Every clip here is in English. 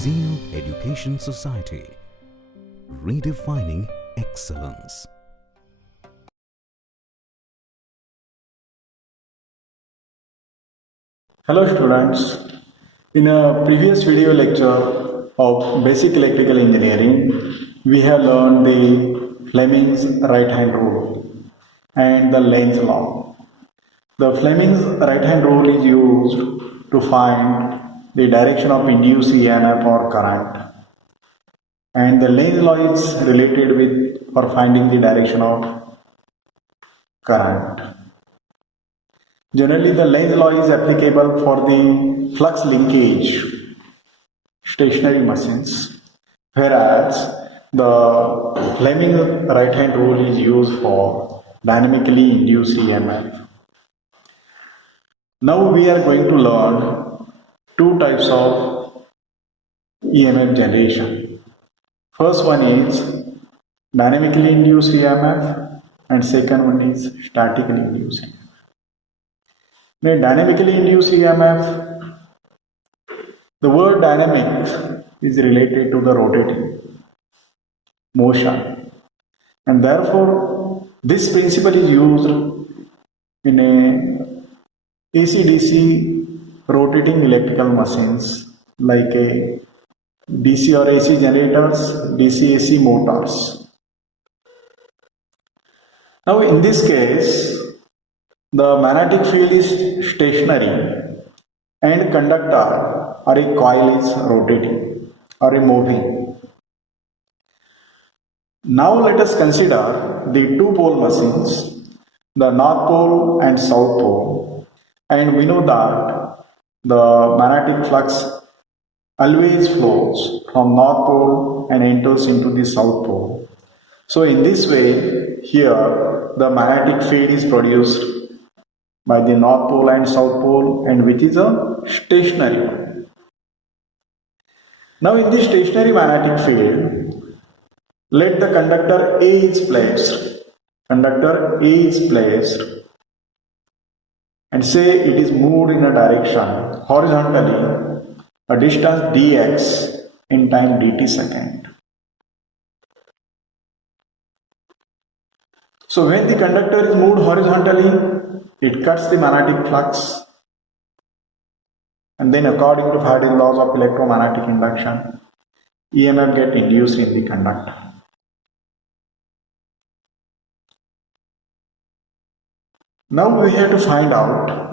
Zeal Education Society, redefining excellence. Hello students, in a previous video lecture of basic electrical engineering, we have learned the Fleming's right hand rule and the Lenz's law. The Fleming's right hand rule is used to find the direction of induced EMF or current, and the Lenz's law is related with for finding the direction of current. Generally, the Lenz's law is applicable for the flux linkage stationary machines, whereas the Fleming right hand rule is used for dynamically induced EMF. Now we are going to learn two types of EMF generation. First one is dynamically induced EMF and second one is statically induced EMF. Now, dynamically induced EMF, the word dynamic is related to the rotating motion, and therefore this principle is used in a AC/DC rotating electrical machines like a DC or AC generators, DC/AC motors. Now in this case, the magnetic field is stationary and conductor or a coil is rotating or a moving. Now let us consider the two pole machines, the north pole and south pole, and we know that the magnetic flux always flows from north pole and enters into the south pole. So in this way, here the magnetic field is produced by the north pole and south pole, and which is a stationary one. Now in the stationary magnetic field, let the conductor A is placed. Conductor A is placed and say it is moved in a direction horizontally a distance dx in time dt second. So when the conductor is moved horizontally, it cuts the magnetic flux, and then according to Faraday's laws of electromagnetic induction, EMF get induced in the conductor. Now we have to find out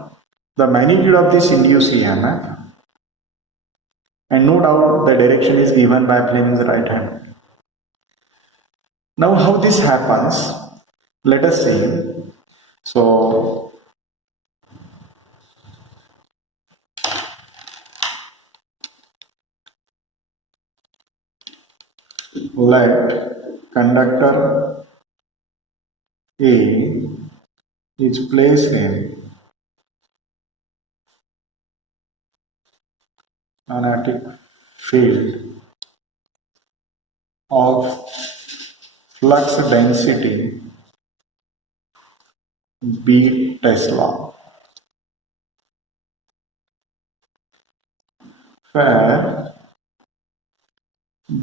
the magnitude of this induced EMF, and no doubt the direction is given by Fleming's right hand. Now how this happens, let us see. So let conductor A is placed in magnetic field of flux density B Tesla, where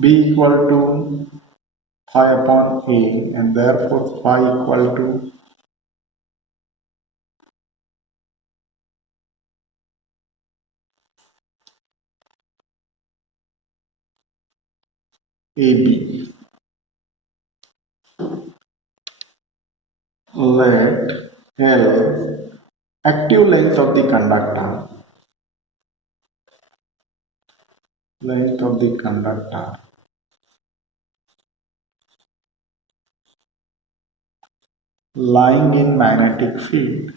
B equal to phi upon A, and therefore phi equal to AB. Let L active length of the conductor, lying in magnetic field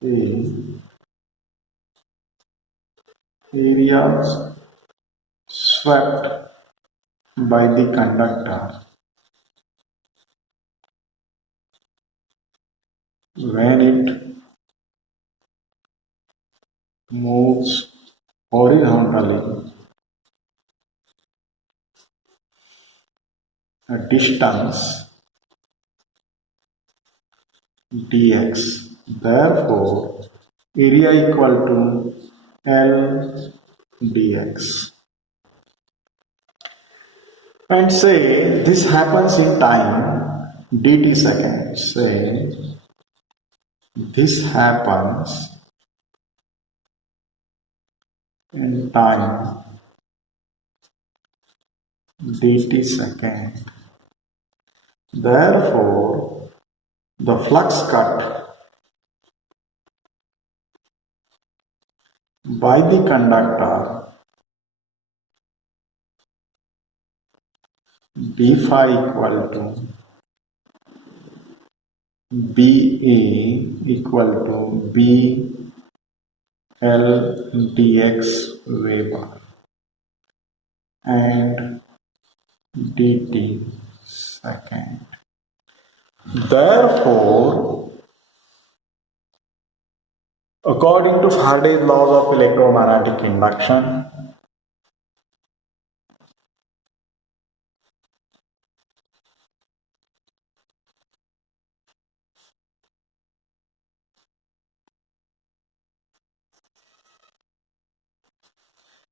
is areas swept by the conductor when it moves horizontally a distance dx. Therefore, area equal to L dx. And say this happens in time dt seconds. Say this happens in time dt second. Therefore, the flux cut by the conductor b phi equal to ba equal to b L dx Weber and dt second. Therefore, according to Faraday's laws of electromagnetic induction,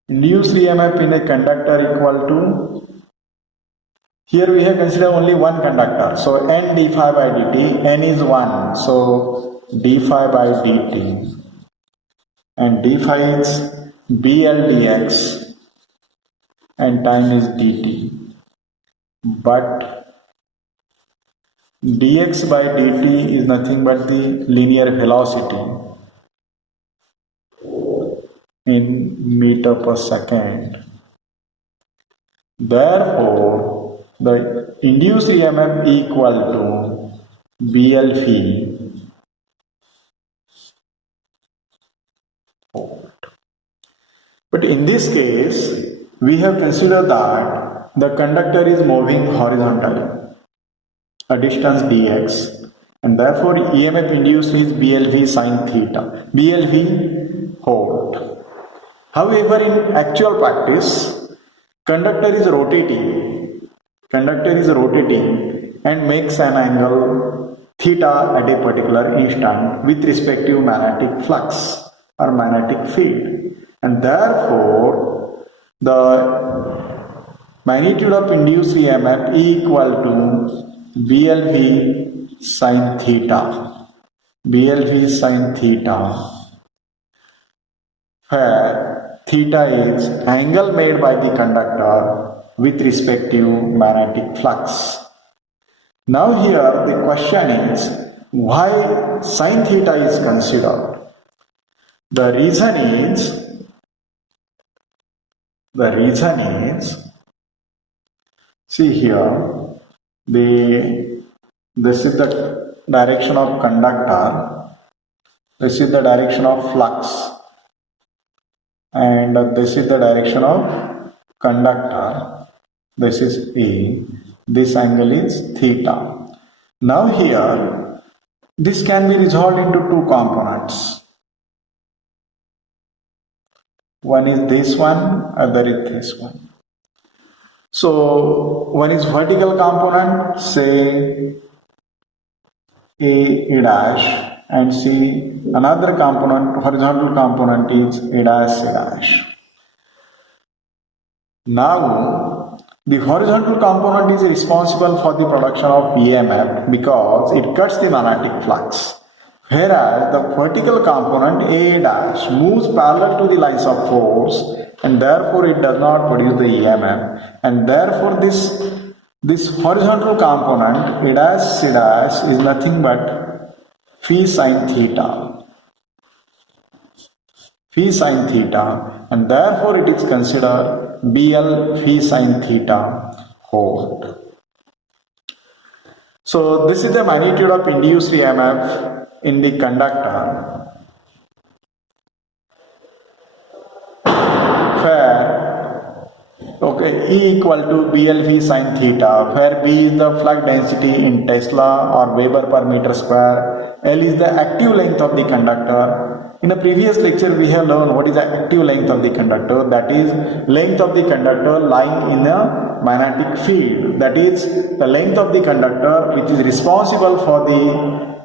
induced EMF in a conductor equal to, here we have considered only one conductor, so n d phi by dt, n is 1, so d phi by dt, and d phi is bl dx and time is dt, but dx by dt is nothing but the linear velocity in meter per second. Therefore, the induced EMF equal to BL phi volt. But in this case, we have considered that the conductor is moving horizontally, a distance dx, and therefore EMF induced is BL phi sin theta, BL phi volt. However, in actual practice, conductor is rotating and makes an angle theta at a particular instant with respect to magnetic flux or magnetic field, and therefore the magnitude of induced EMF equal to BL phi sin theta, where theta is angle made by the conductor with respect to magnetic flux. Now here the question is, why sin theta is considered? The reason is, see here, this is the direction of conductor, this is the direction of flux, and this is the direction of conductor, this is A, this angle is theta. Now here, this can be resolved into two components. One is this one, other is this one. So one is vertical component, say A dash, and see another component, horizontal component is A dash, C dash. Now the horizontal component is responsible for the production of EMF because it cuts the magnetic flux, whereas the vertical component A dash moves parallel to the lines of force and therefore it does not produce the EMF, and therefore this horizontal component A dash C dash is nothing but phi sin theta, and therefore it is considered BL phi sin theta volt. So this is the magnitude of induced EMF in the conductor, where E equal to BL phi sin theta, where B is the flux density in Tesla or Weber per meter square, L is the active length of the conductor. In a previous lecture we have learned what is the active length of the conductor, that is length of the conductor lying in a magnetic field, that is the length of the conductor which is responsible for the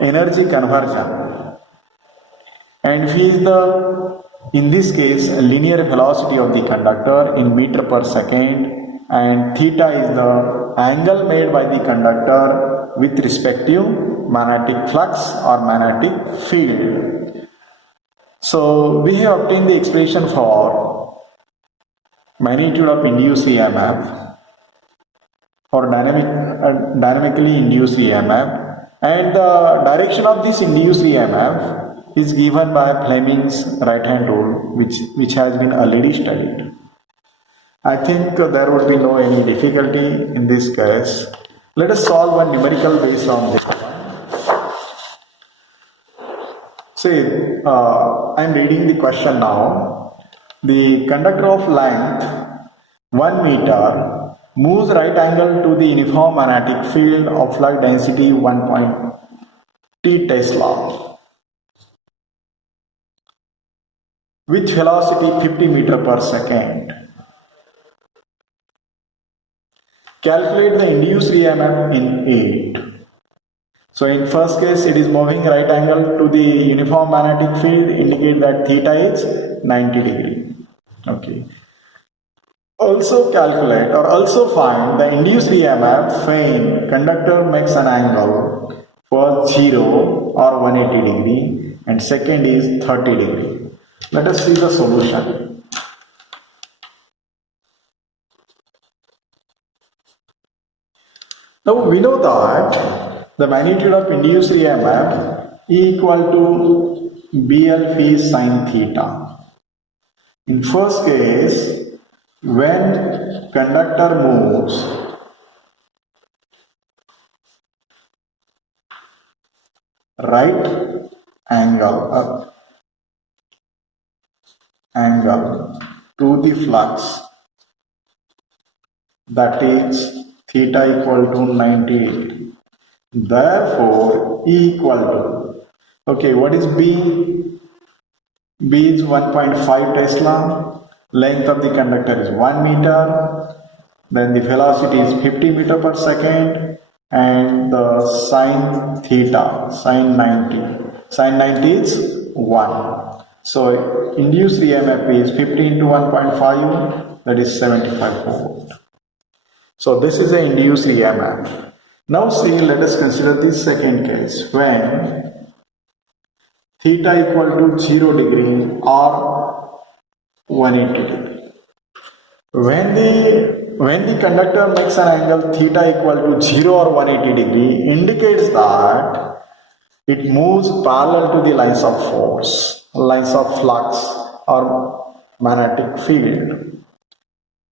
energy conversion, and V is the, in this case, linear velocity of the conductor in meter per second, and theta is the angle made by the conductor with respective magnetic flux or magnetic field. So we have obtained the expression for magnitude of induced EMF for dynamically induced EMF, and the direction of this induced EMF is given by Fleming's right hand rule, which has been already studied. I think there would be no any difficulty in this case. Let us solve one numerical based on this one. See, I am reading the question now. The conductor of length 1 meter moves right angle to the uniform magnetic field of flux density 1.t Tesla with velocity 50 meter per second. Calculate the induced EMF in it. So in first case, it is moving right angle to the uniform magnetic field, indicate that theta is 90 degree. Okay. Also calculate or also find the induced EMF when conductor makes an angle for 0 or 180 degree and second is 30 degree. Let us see the solution. Now we know that the magnitude of induced EMF equal to BL phi sin theta. In first case, when conductor moves right angle to the flux, that is theta equal to 90. Therefore, E equal to, okay, what is B? B is 1.5 Tesla, length of the conductor is 1 meter, then the velocity is 50 meter per second, and the sine theta, sine 90 is 1. So, induced EMF is 50 into 1.5, that is 75 volt. So, this is an induced EMF. Now see, let us consider the second case when theta equal to 0 degree or 180 degree. When the conductor makes an angle theta equal to 0 or 180 degree, indicates that it moves parallel to the lines of force, lines of flux or magnetic field.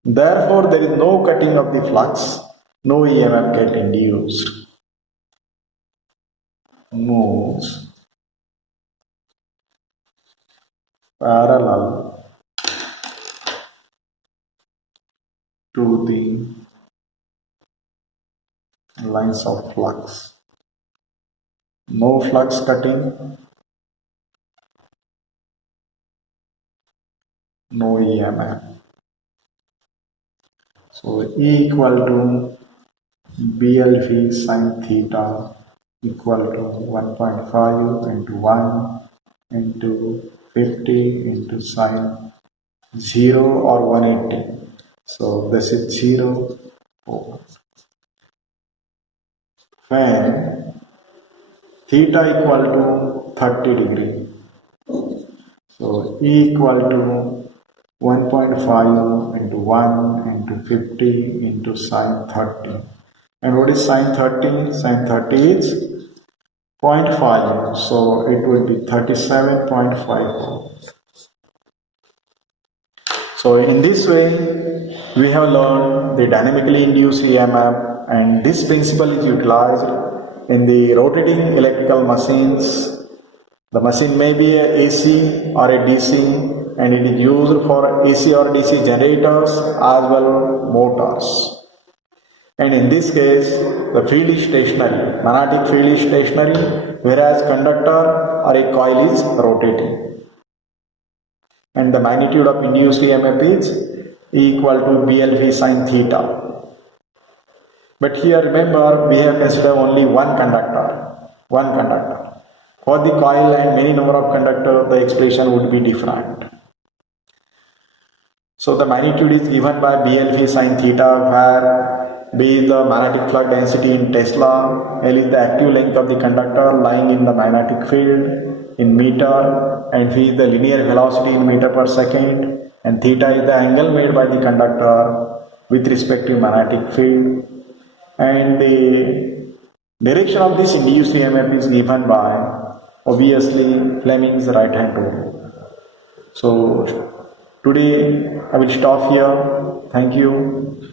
Therefore, there is no cutting of the flux, no EMF get induced. Moves parallel to the lines of flux. No flux cutting, no EMF. So E equal to BL phi sin theta equal to 1.5 into 1 into 50 into sine 0 or 180. So this is 0. When theta equal to 30 degree, so E equal to 1.5 into 1 into 50 into sine 30. And what is sine 30? Sine 30 is 0.5, so it would be 37.5. So in this way, we have learned the dynamically induced EMF, and this principle is utilized in the rotating electrical machines. The machine may be a AC or a DC, and it is used for AC or DC generators as well motors. And in this case, the field is stationary, magnetic field is stationary, whereas conductor or a coil is rotating. And the magnitude of induced EMF is equal to BL phi sin theta. But here remember, we have considered only one conductor. For the coil and many number of conductor, the expression would be different. So the magnitude is given by BLV sin theta, where B is the magnetic flux density in Tesla, L is the active length of the conductor lying in the magnetic field in meter, and V is the linear velocity in meter per second, and theta is the angle made by the conductor with respect to magnetic field. And the direction of this induced EMF is given by, obviously, Fleming's right hand rule. So today I will stop here. Thank you.